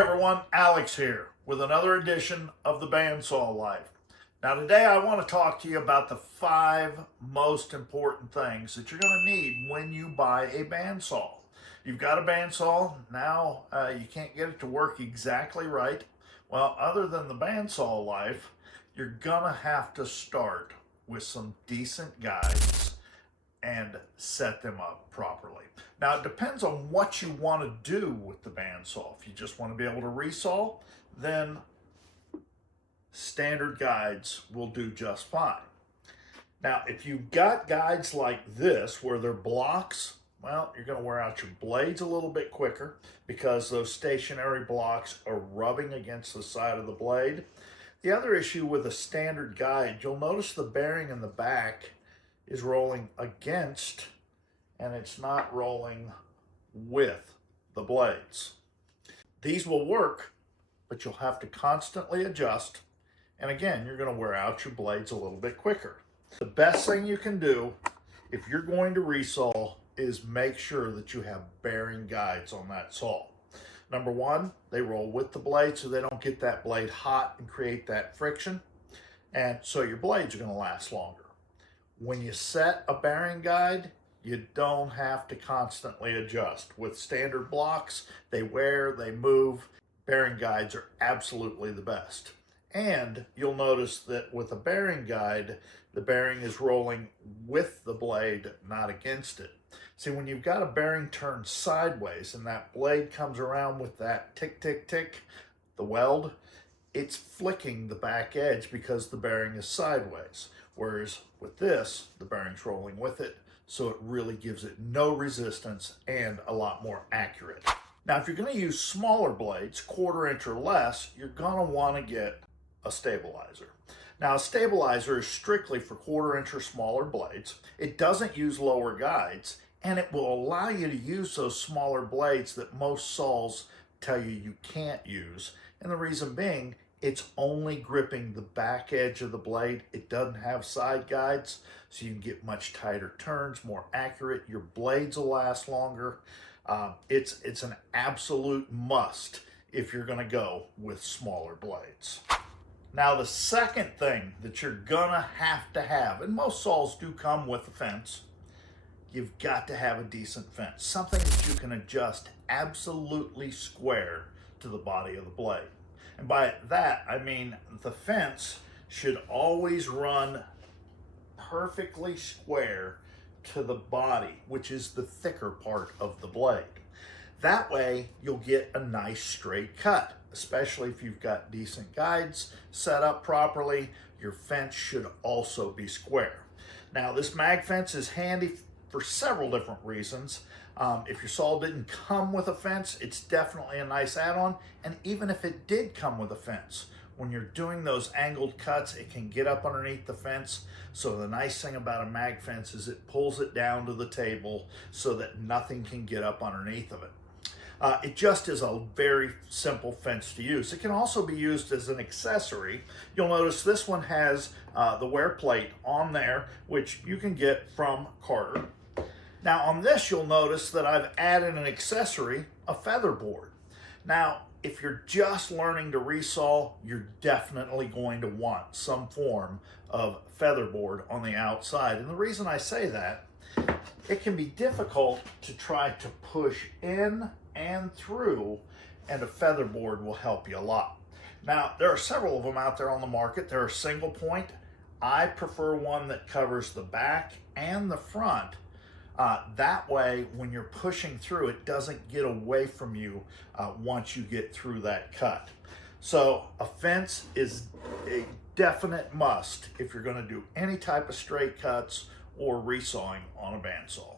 everyone, Alex here with another edition of the Bandsaw Life. Now today I want to talk to you about the 5 most important things that you're going to need when you buy a bandsaw. You've got a bandsaw, now you can't get it to work exactly right. Well, other than the Bandsaw Life, you're going to have to start with some decent guides and set them up properly. Now it depends on what you want to do with the bandsaw. If you just want to be able to resaw, then standard guides will do just fine. Now if you've got guides like this where they're blocks, well, you're going to wear out your blades a little bit quicker because those stationary blocks are rubbing against the side of the blade. The other issue with a standard guide, you'll notice the bearing in the back is rolling against and it's not rolling with the blades. These will work, but you'll have to constantly adjust, and again, you're going to wear out your blades a little bit quicker. The best thing you can do if you're going to resaw is make sure that you have bearing guides on that saw. Number one, they roll with the blade so they don't get that blade hot and create that friction, and so your blades are going to last longer. When you set a bearing guide, you don't have to constantly adjust. With standard blocks, they wear, they move. Bearing guides are absolutely the best. And you'll notice that with a bearing guide, the bearing is rolling with the blade, not against it. See, when you've got a bearing turned sideways and that blade comes around with that tick, tick, tick, the weld, it's flicking the back edge because the bearing is sideways. Whereas with this, the bearing's rolling with it, so it really gives it no resistance and a lot more accurate. Now, if you're going to use smaller blades, 1/4 inch or less, you're going to want to get a stabilizer. Now, a stabilizer is strictly for 1/4 inch or smaller blades. It doesn't use lower guides, and it will allow you to use those smaller blades that most saws tell you can't use. And the reason being, it's only gripping the back edge of the blade. It doesn't have side guides, so you can get much tighter turns, more accurate. Your blades will last longer. It's an absolute must if you're gonna go with smaller blades. Now the second thing that you're gonna have to have, and most saws do come with a fence, you've got to have a decent fence. Something that you can adjust absolutely square to the body of the blade. And by that, I mean the fence should always run perfectly square to the body, which is the thicker part of the blade. That way, you'll get a nice straight cut, especially if you've got decent guides set up properly. Your fence should also be square. Now, this Magfence is handy for several different reasons. If your saw didn't come with a fence, it's definitely a nice add-on. And even if it did come with a fence, when you're doing those angled cuts, it can get up underneath the fence. So the nice thing about a Magfence is it pulls it down to the table so that nothing can get up underneath of it. It just is a very simple fence to use. It can also be used as an accessory. You'll notice this one has the wear plate on there, which you can get from Carter. Now on this, you'll notice that I've added an accessory, a feather board. Now, if you're just learning to resaw, you're definitely going to want some form of feather board on the outside. And the reason I say that, it can be difficult to try to push in and through, and a feather board will help you a lot. Now, there are several of them out there on the market. There are single point. I prefer one that covers the back and the front. That way, when you're pushing through, it doesn't get away from you once you get through that cut. So a fence is a definite must if you're going to do any type of straight cuts or resawing on a bandsaw.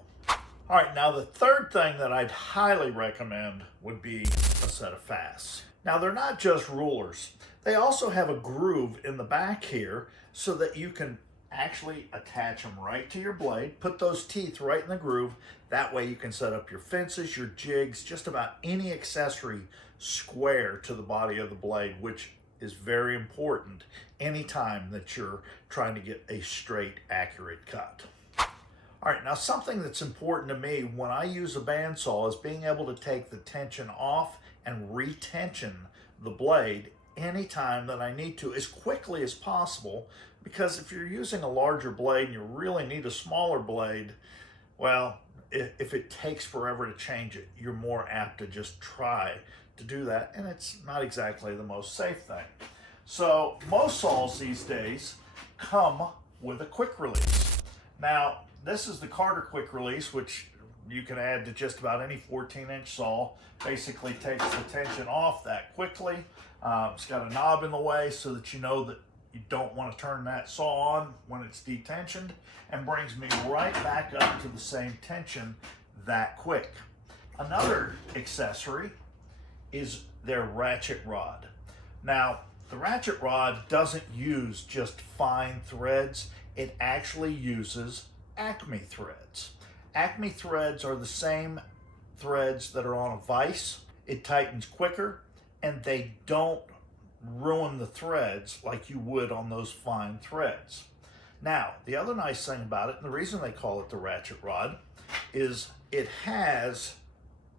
All right, now the third thing that I'd highly recommend would be a set of F.A.S.T. Now they're not just rulers. They also have a groove in the back here so that you can actually attach them right to your blade, put those teeth right in the groove. That way you can set up your fences, your jigs, just about any accessory square to the body of the blade, which is very important anytime that you're trying to get a straight, accurate cut. All right, now something that's important to me when I use a bandsaw is being able to take the tension off and retension the blade anytime that I need to as quickly as possible, because if you're using a larger blade and you really need a smaller blade, well, if it takes forever to change it, you're more apt to just try to do that, and it's not exactly the most safe thing. So most saws these days come with a quick release. Now, this is the Carter quick release, which you can add to just about any 14-inch saw. Basically takes the tension off that quickly. It's got a knob in the way so that you know that you don't want to turn that saw on when it's detensioned, and brings me right back up to the same tension that quick. Another accessory is their ratchet rod. Now, the ratchet rod doesn't use just fine threads. It actually uses Acme threads. Acme threads are the same threads that are on a vise. It tightens quicker, and they don't ruin the threads like you would on those fine threads. Now, the other nice thing about it, and the reason they call it the ratchet rod, is it has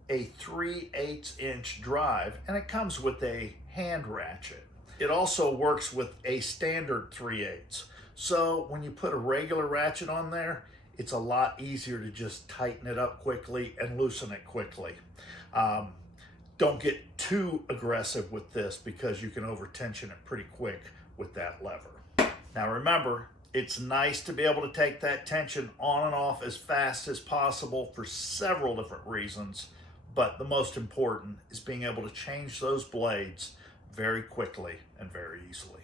a 3/8 inch drive, and it comes with a hand ratchet. It also works with a standard 3/8. So when you put a regular ratchet on there, it's a lot easier to just tighten it up quickly and loosen it quickly. Don't get too aggressive with this, because you can over tension it pretty quick with that lever. Now remember, it's nice to be able to take that tension on and off as fast as possible for several different reasons, but the most important is being able to change those blades very quickly and very easily.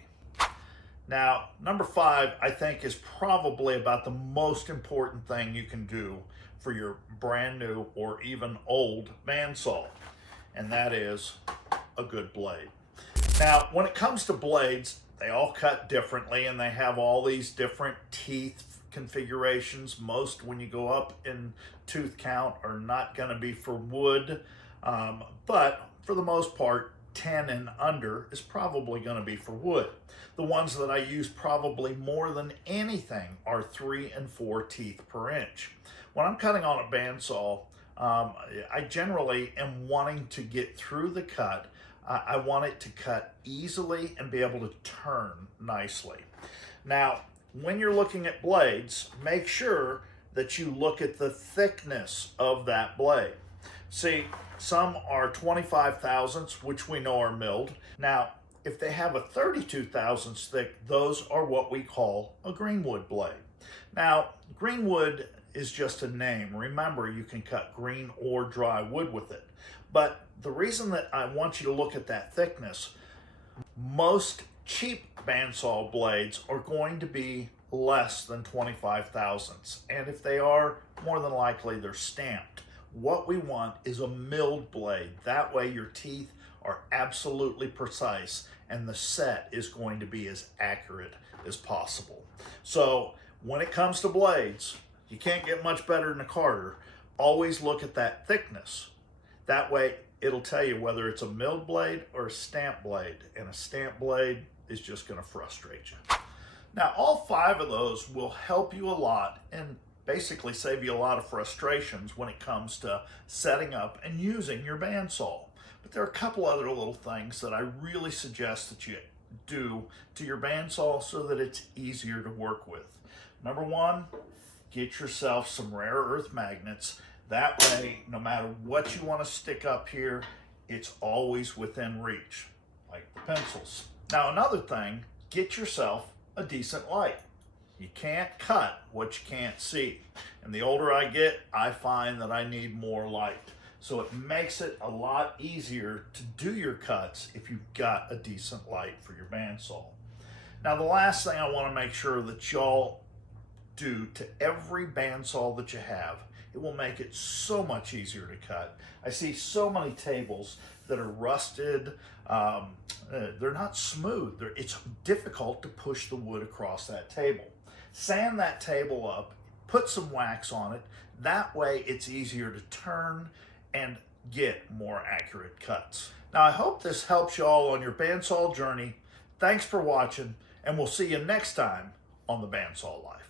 Now, number 5, I think, is probably about the most important thing you can do for your brand new or even old bandsaw, and that is a good blade. Now, when it comes to blades, they all cut differently, and they have all these different teeth configurations. Most, when you go up in tooth count, are not going to be for wood, but for the most part, 10 and under is probably going to be for wood. The ones that I use probably more than anything are 3 and 4 teeth per inch. When I'm cutting on a bandsaw, I generally am wanting to get through the cut. I want it to cut easily and be able to turn nicely. Now, when you're looking at blades, make sure that you look at the thickness of that blade. See, some are 25 thousandths, which we know are milled. Now, if they have a 32 thousandths thick, those are what we call a greenwood blade. Now, greenwood is just a name. Remember, you can cut green or dry wood with it. But the reason that I want you to look at that thickness, most cheap bandsaw blades are going to be less than 25 thousandths. And if they are, more than likely they're stamped. What we want is a milled blade. That way your teeth are absolutely precise and the set is going to be as accurate as possible. So when it comes to blades, you can't get much better than a Carter. Always look at that thickness. That way it'll tell you whether it's a milled blade or a stamp blade, and a stamp blade is just going to frustrate you. Now, all 5 of those will help you a lot and basically save you a lot of frustrations when it comes to setting up and using your bandsaw. But there are a couple other little things that I really suggest that you do to your bandsaw so that it's easier to work with. Number 1, get yourself some rare earth magnets. That way, no matter what you want to stick up here, it's always within reach, like the pencils. Now, another thing, get yourself a decent light. You can't cut what you can't see. And the older I get, I find that I need more light. So it makes it a lot easier to do your cuts if you've got a decent light for your bandsaw. Now, the last thing I want to make sure that y'all do to every bandsaw that you have, it will make it so much easier to cut. I see so many tables that are rusted. They're not smooth. It's difficult to push the wood across that table. Sand that table up, put some wax on it. That way it's easier to turn and get more accurate cuts. Now, I hope this helps you all on your bandsaw journey. Thanks for watching, and we'll see you next time on the Bandsaw Life.